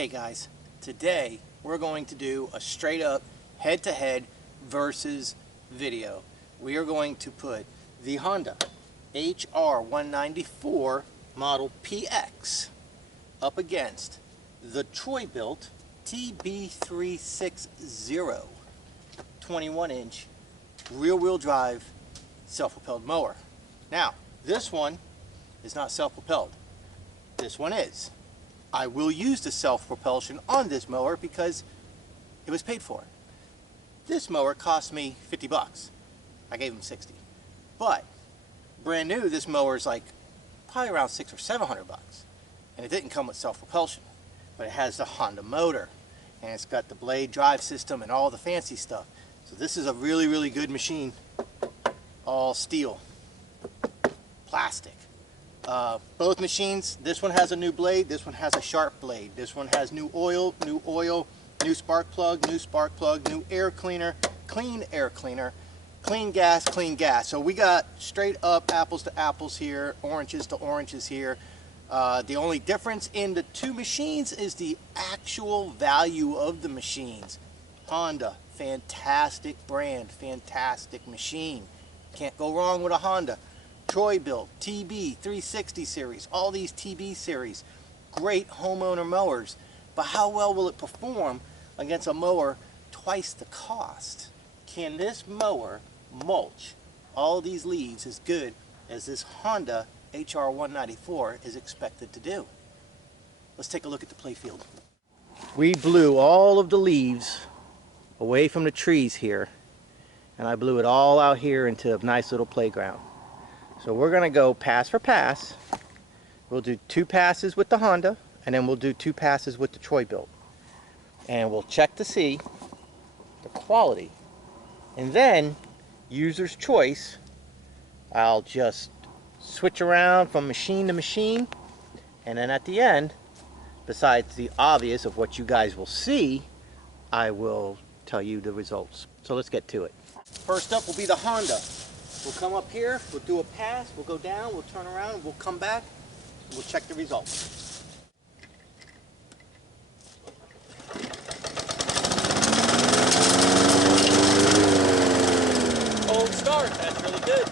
Hey guys, today we're going to do a straight up head-to-head versus video. We are going to put the Honda HR194 model PX up against the Bilt TB360 21-inch rear-wheel drive self-propelled mower. Now, this one is not self-propelled. This one is. I will use the self-propulsion on this mower because it was paid for. This mower cost me 50 bucks. I gave him 60. But brand new, this mower is like probably around 600 or 700 bucks. And it didn't come with self-propulsion, but it has the Honda motor and it's got the blade drive system and all the fancy stuff. So this is a really, really good machine. All steel, plastic. Both machines, this one has a new blade, this one has a sharp blade. This one has new oil, new spark plug, new air cleaner, clean air cleaner, clean gas. So we got straight up apples to apples here, oranges to oranges here. The only difference in the two machines is the actual value of the machines. Honda, fantastic brand, fantastic machine. Can't go wrong with a Honda. Bilt, TB 360 series, all these TB series, great homeowner mowers. But how well will it perform against a mower twice the cost? Can this mower mulch all these leaves as good as this Honda HR194 is expected to do? Let's take a look at the playfield. We blew all of the leaves away from the trees here, and I blew it all out here into a nice little playground. So we're going to go pass for pass. We'll do 2 passes with the Honda, and then we'll do 2 passes with the Bilt. And we'll check to see the quality. And then, user's choice, I'll just switch around from machine to machine. And then at the end, besides the obvious of what you guys will see, I will tell you the results. So let's get to it. First up will be the Honda. We'll come up here, we'll do a pass, we'll go down, we'll turn around, and we'll come back, and we'll check the results. Cold start, that's really good.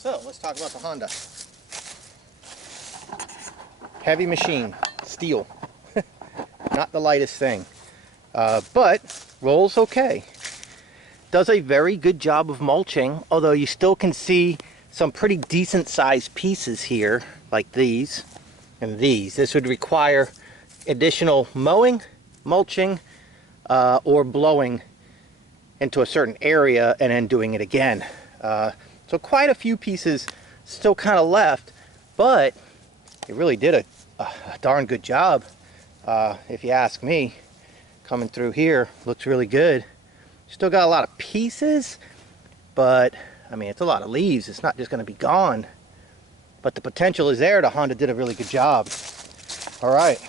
So let's talk about the Honda. Heavy machine, steel, not the lightest thing, but rolls okay. Does a very good job of mulching, although you still can see some pretty decent sized pieces here, like these and these. This would require additional mowing, mulching, or blowing into a certain area and then doing it again. So quite a few pieces still kind of left, but it really did a darn good job, if you ask me. Coming through here looks really good. Still got a lot of pieces, but I mean, it's a lot of leaves. It's not just going to be gone, but the potential is there. The Honda did a really good job. All right,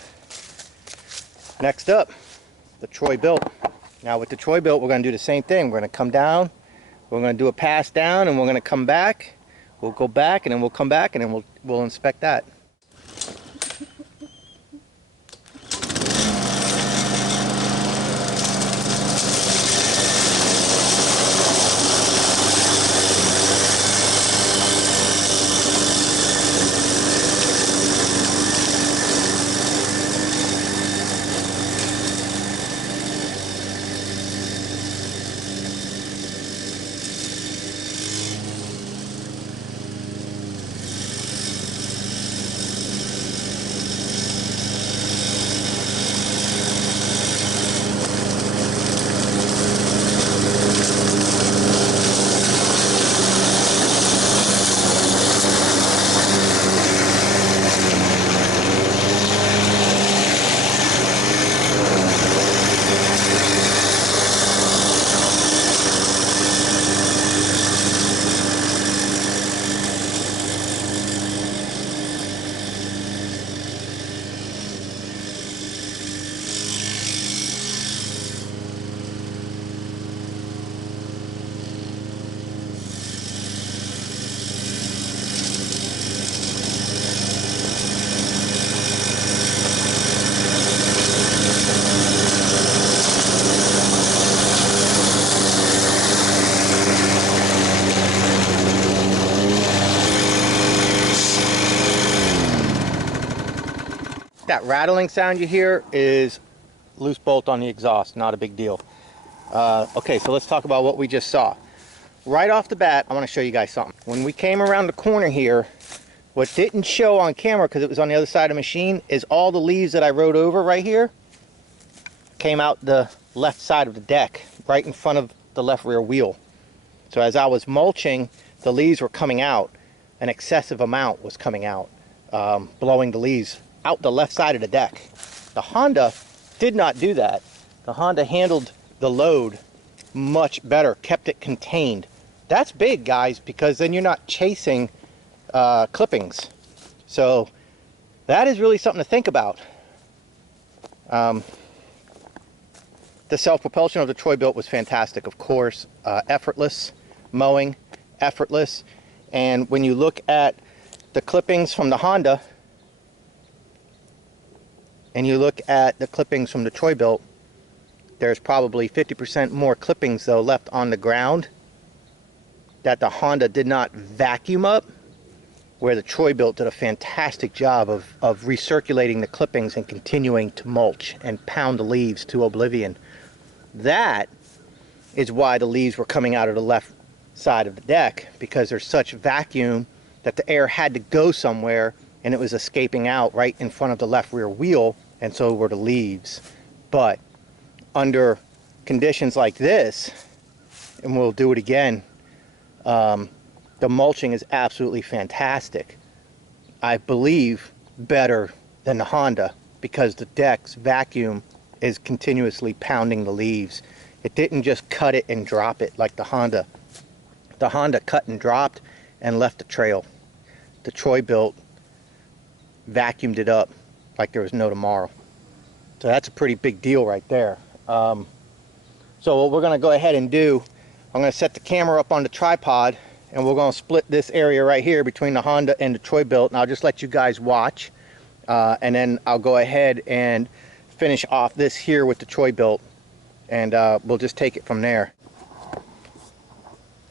next up, the Troy Bilt. Now with the Troy Bilt, we're going to do the same thing. We're going to come down, we're going to do a pass down, and we're going to come back. We'll go back, and then we'll come back, and then we'll inspect that. That rattling sound you hear is loose bolt on the exhaust, not a big deal. Okay, so let's talk about what we just saw. Right off the bat, I want to show you guys something. When we came around the corner here, what didn't show on camera because it was on the other side of the machine is all the leaves that I rode over right here came out the left side of the deck, right in front of the left rear wheel. So as I was mulching, the leaves were coming out. An excessive amount was coming out, blowing the leaves out the left side of the deck. The Honda did not do that. The Honda handled the load much better, kept it contained. That's big, guys, because then you're not chasing clippings. So that is really something to think about. The self-propulsion of the Troy Bilt was fantastic, of course. Effortless mowing, effortless. And when you look at the clippings from the Honda and you look at the clippings from the Troy Bilt, there's probably 50% more clippings though left on the ground that the Honda did not vacuum up, where the Troy Bilt did a fantastic job of recirculating the clippings and continuing to mulch and pound the leaves to oblivion. That is why the leaves were coming out of the left side of the deck, because there's such vacuum that the air had to go somewhere, and it was escaping out right in front of the left rear wheel, and so were the leaves. But under conditions like this, and we'll do it again, the mulching is absolutely fantastic. I believe better than the Honda, because the deck's vacuum is continuously pounding the leaves. It didn't just cut it and drop it like the Honda. The Honda cut and dropped and left a trail. The Troy Bilt vacuumed it up like there was no tomorrow. So that's a pretty big deal right there. So what we're going to go ahead and do, I'm going to set the camera up on the tripod, and we're going to split this area right here between the Honda and the Troy Bilt, and I'll just let you guys watch, and then I'll go ahead and finish off this here with the Troy Bilt, and we'll just take it from there.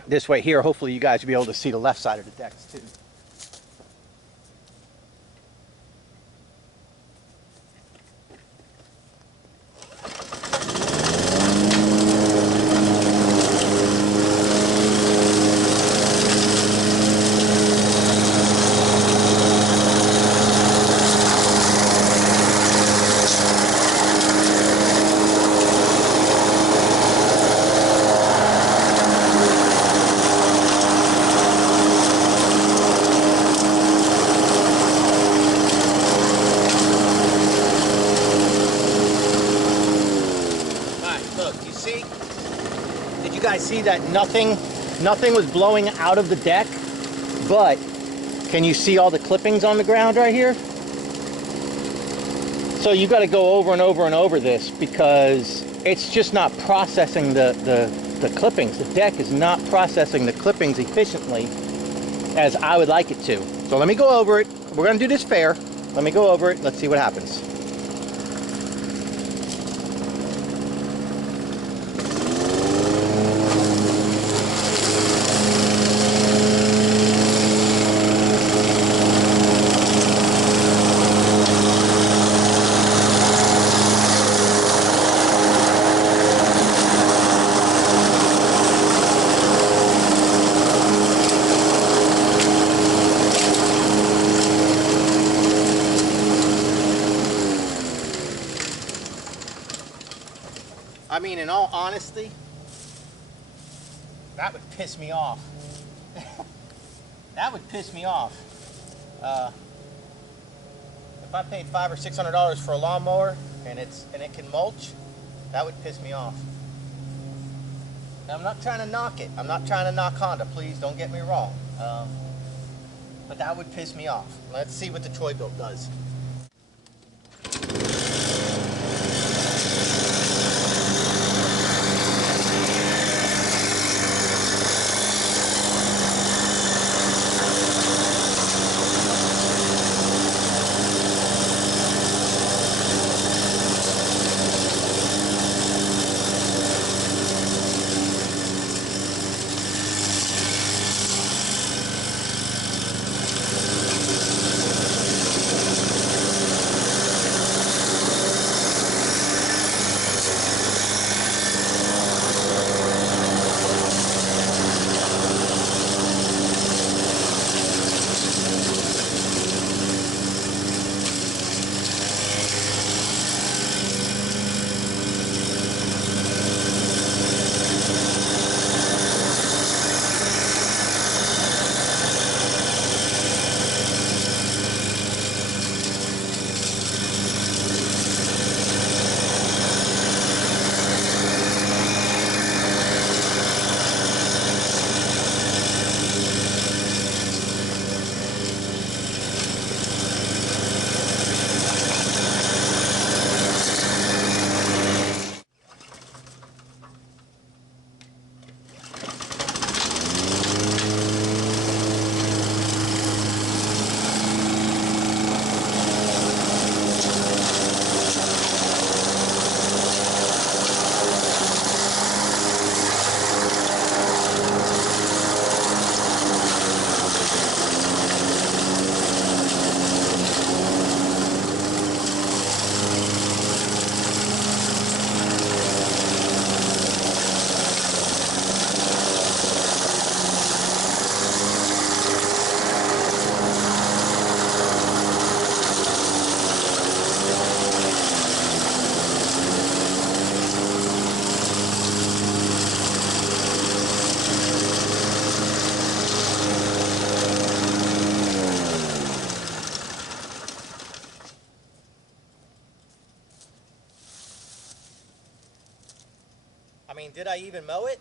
This way here, hopefully you guys will be able to see the left side of the decks too. See that nothing was blowing out of the deck, but can you see all the clippings on the ground right here? So you got to go over and over and over this because it's just not processing the clippings. The deck is not processing the clippings efficiently as I would like it to. So let me go over it. We're going to do this fair. Let me go over it. Let's see what happens. I mean, in all honesty, that would piss me off. That would piss me off. If I paid $500 or $600 for a lawnmower and it can mulch, that would piss me off. And I'm not trying to knock it. I'm not trying to knock Honda. Please don't get me wrong. But that would piss me off. Let's see what the Bilt does. I mean, did I even mow it?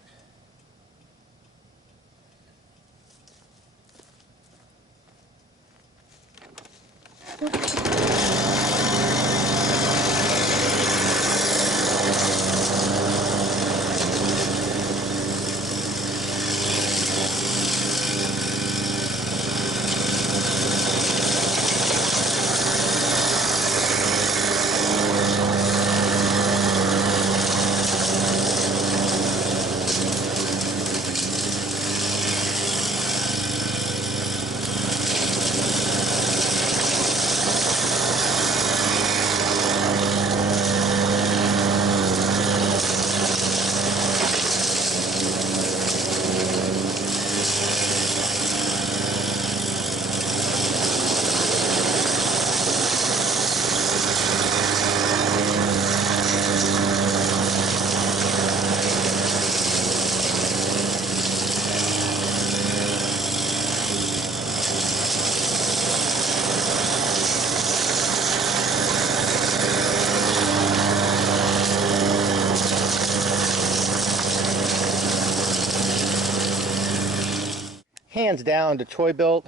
Hands down to Bilt.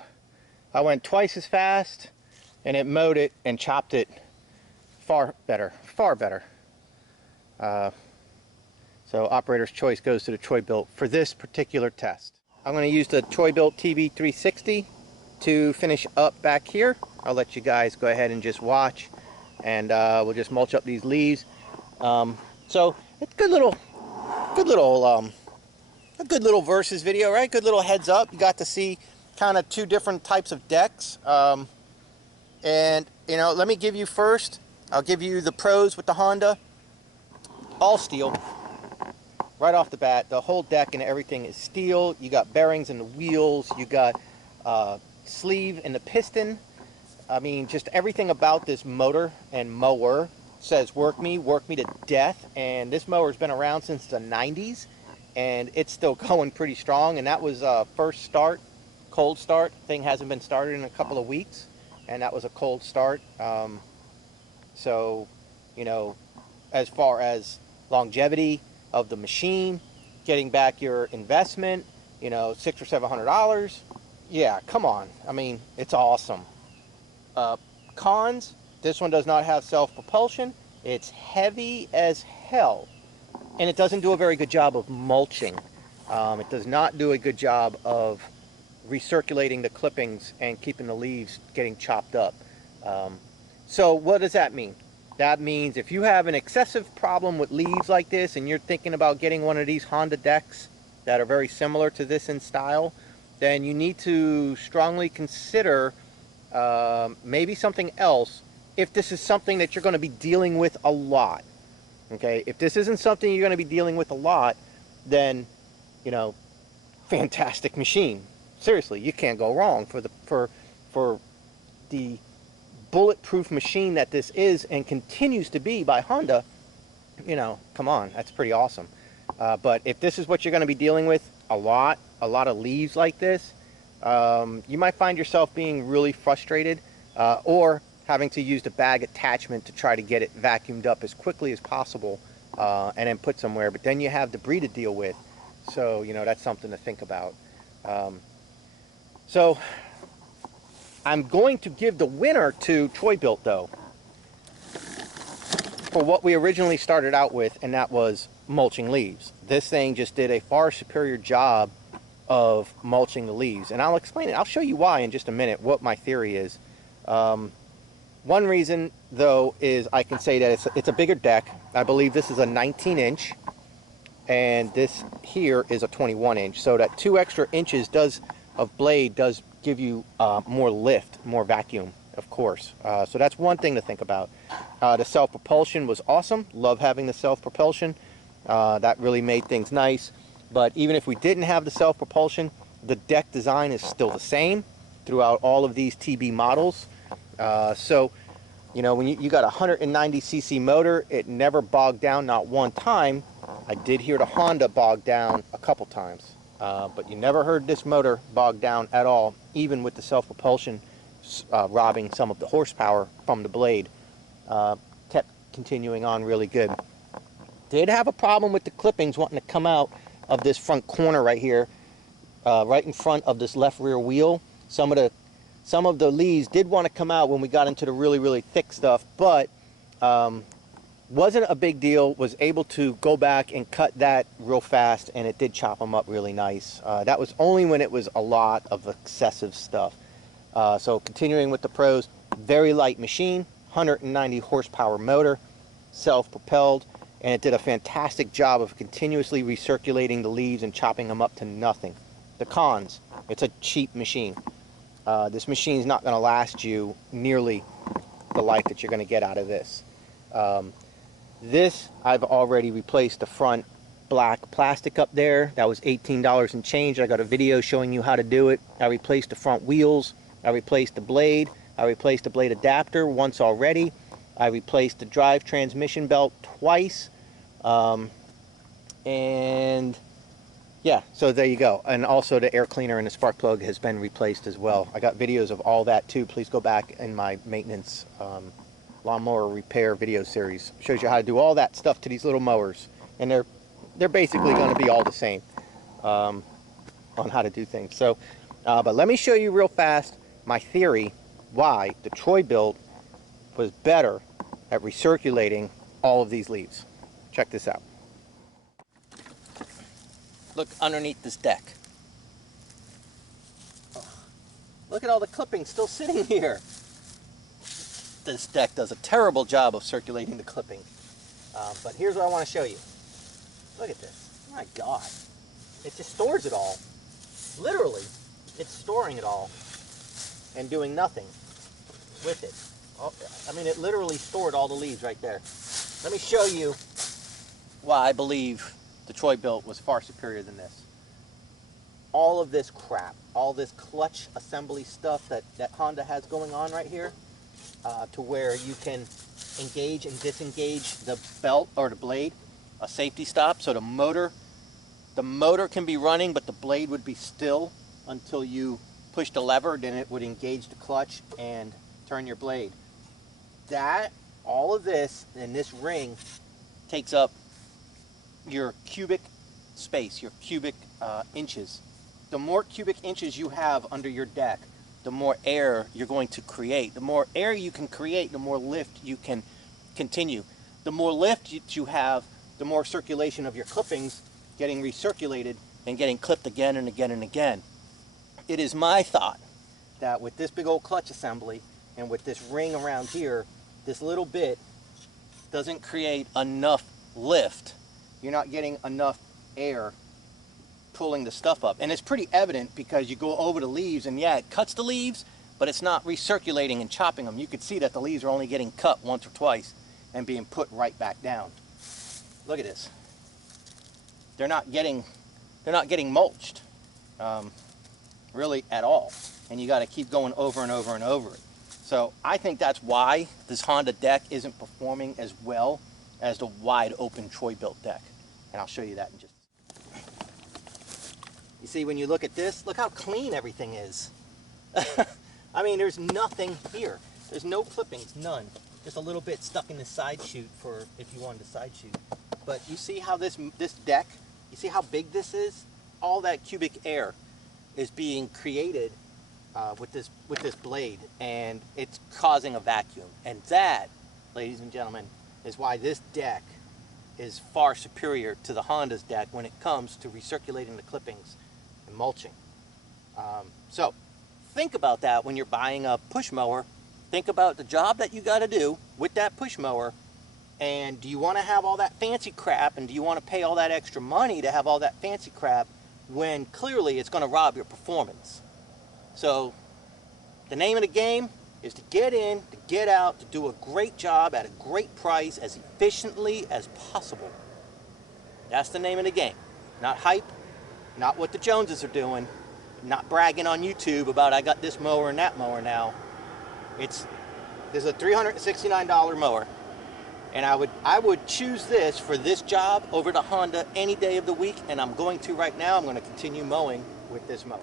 I went twice as fast and it mowed it and chopped it far better, far better. So operator's choice goes to the Bilt for this particular test. I'm going to use the Bilt TV360 to finish up back here. I'll let you guys go ahead and just watch, and we'll just mulch up these leaves. So it's a good little versus video, right? Good little heads up. You got to see kind of two different types of decks. And you know, let me give you first. I'll give you the pros with the Honda. All steel. Right off the bat, the whole deck and everything is steel. You got bearings in the wheels. You got sleeve in the piston. I mean, just everything about this motor and mower says work me to death. And this mower's been around since the 90s, and it's still going pretty strong. And that was first start, cold start. Thing hasn't been started in a couple of weeks, and that was a cold start. So, you know, as far as longevity of the machine, getting back your investment, you know, $600 or $700, yeah, come on. I mean, it's awesome. Cons, this one does not have self-propulsion. It's heavy as hell, and it doesn't do a very good job of mulching. It does not do a good job of recirculating the clippings and keeping the leaves getting chopped up. So what does that mean? That means if you have an excessive problem with leaves like this, and you're thinking about getting one of these Honda decks that are very similar to this in style, then you need to strongly consider maybe something else if this is something that you're going to be dealing with a lot. Okay, if this isn't something you're going to be dealing with a lot, then, you know, fantastic machine. Seriously, you can't go wrong for the bulletproof machine that this is and continues to be by Honda. You know, come on, that's pretty awesome. But if this is what you're going to be dealing with a lot of leaves like this, you might find yourself being really frustrated, or having to use the bag attachment to try to get it vacuumed up as quickly as possible, and then put somewhere. But then you have debris to deal with, so you know, that's something to think about. So I'm going to give the winner to Bilt, though, for what we originally started out with, and that was mulching leaves. This thing just did a far superior job of mulching the leaves, and I'll explain it. I'll show you why in just a minute, what my theory is. One reason, though, is I can say that it's a bigger deck. I believe this is a 19-inch, and this here is a 21-inch, so that 2 extra inches of blade does give you more lift, more vacuum, of course. So that's one thing to think about. The self-propulsion was awesome. Love having the self-propulsion. That really made things nice. But even if we didn't have the self-propulsion, the deck design is still the same throughout all of these TB models. So, you know, when you got a 190cc motor, it never bogged down, not one time. I did hear the Honda bog down a couple times. But you never heard this motor bog down at all, even with the self-propulsion robbing some of the horsepower from the blade. Kept continuing on really good. Did have a problem with the clippings wanting to come out of this front corner right here, right in front of this left rear wheel. Some of the leaves did want to come out when we got into the really thick stuff, but wasn't a big deal. Was able to go back and cut that real fast, and it did chop them up really nice. That was only when it was a lot of excessive stuff. So continuing with the pros, very light machine, 190 horsepower motor, self-propelled, and it did a fantastic job of continuously recirculating the leaves and chopping them up to nothing. The cons, it's a cheap machine. This machine is not going to last you nearly the life that you're going to get out of this. This, I've already replaced the front black plastic up there. That was $18 and change. I got a video showing you how to do it. I replaced the front wheels. I replaced the blade. I replaced the blade adapter once already. I replaced the drive transmission belt twice. And yeah, so there you go. And also the air cleaner and the spark plug has been replaced as well. I got videos of all that too. Please go back in my maintenance lawnmower repair video series. Shows you how to do all that stuff to these little mowers. And they're basically going to be all the same on how to do things. So, but let me show you real fast my theory why the Bilt was better at recirculating all of these leaves. Check this out. Look underneath this deck. Look at all the clippings still sitting here. This deck does a terrible job of circulating the clipping. But here's what I want to show you. Look at this. My God. It just stores it all. Literally, it's storing it all and doing nothing with it. I mean, it literally stored all the leaves right there. Let me show you why I believe the Troy Bilt was far superior than this. All of this crap, all this clutch assembly stuff that Honda has going on right here, to where you can engage and disengage the belt or the blade, a safety stop, so the motor can be running, but the blade would be still until you push the lever, then it would engage the clutch and turn your blade. All of this in this ring takes up your cubic space, your cubic inches. The more cubic inches you have under your deck, the more air you're going to create. The more air you can create, the more lift you can continue. The more lift you have, the more circulation of your clippings getting recirculated and getting clipped again and again and again. It is my thought that with this big old clutch assembly and with this ring around here, this little bit doesn't create enough lift. You're not getting enough air pulling the stuff up. And it's pretty evident because you go over the leaves and yeah, it cuts the leaves, but it's not recirculating and chopping them. You could see that the leaves are only getting cut once or twice and being put right back down. Look at this. They're not getting mulched really at all. And you got to keep going over and over and over it. So I think that's why this Honda deck isn't performing as well as the wide open Troy Bilt deck. And I'll show you that in just a second. You see, when you look at this, look how clean everything is. I mean, there's nothing here. There's no clippings, none. Just a little bit stuck in the side chute for if you wanted to side chute. But you see how this deck, you see how big this is? All that cubic air is being created with this blade, and it's causing a vacuum. And that, ladies and gentlemen, is why this deck is far superior to the Honda's deck when it comes to recirculating the clippings and mulching. So think about that when you're buying a push mower. Think about the job that you got to do with that push mower, and do you want to have all that fancy crap, and do you want to pay all that extra money to have all that fancy crap when clearly it's going to rob your performance? So the name of the game is to get in, to get out, to do a great job at a great price as efficiently as possible. That's the name of the game. Not hype, not what the Joneses are doing, not bragging on YouTube about I got this mower and that mower now. This is a $369 mower, and I would choose this for this job over the Honda any day of the week, and I'm going to right now. I'm going to continue mowing with this mower.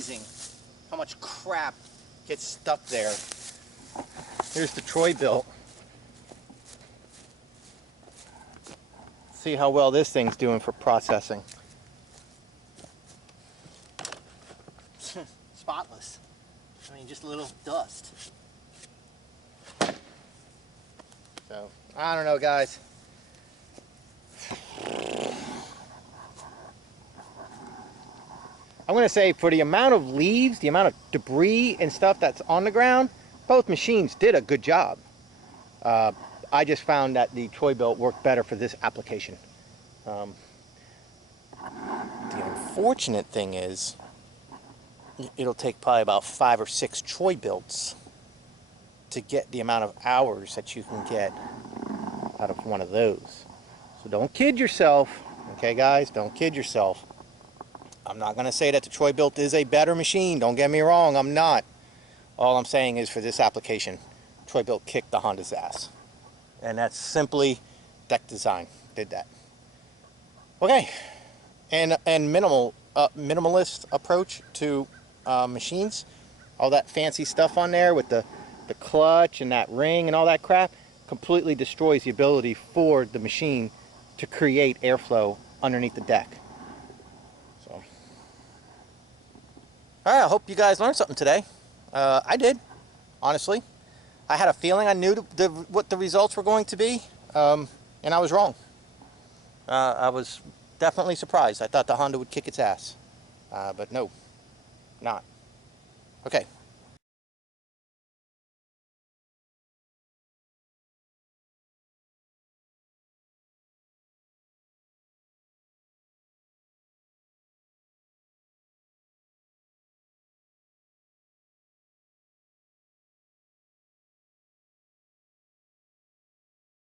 amazing how much crap gets stuck there. Here's the Troy Bilt. See how well this thing's doing for processing. Spotless. I mean, just a little dust. So, I don't know, guys. I'm going to say for the amount of leaves, the amount of debris and stuff that's on the ground, both machines did a good job. I just found that the Troy Bilt worked better for this application. The unfortunate thing is, it'll take probably about 5 or 6 Troy Bilts to get the amount of hours that you can get out of one of those. So don't kid yourself, okay guys, don't kid yourself. I'm not going to say that the Troy Bilt is a better machine, don't get me wrong, I'm not. All I'm saying is for this application, Troy Bilt kicked the Honda's ass. And that's simply deck design did that. Okay, and minimalist approach to machines. All that fancy stuff on there with the clutch and that ring and all that crap completely destroys the ability for the machine to create airflow underneath the deck. So, all right, I hope you guys learned something today. I did, honestly. I had a feeling I knew what the results were going to be, and I was wrong. I was definitely surprised. I thought the Honda would kick its ass, but no, not. Okay.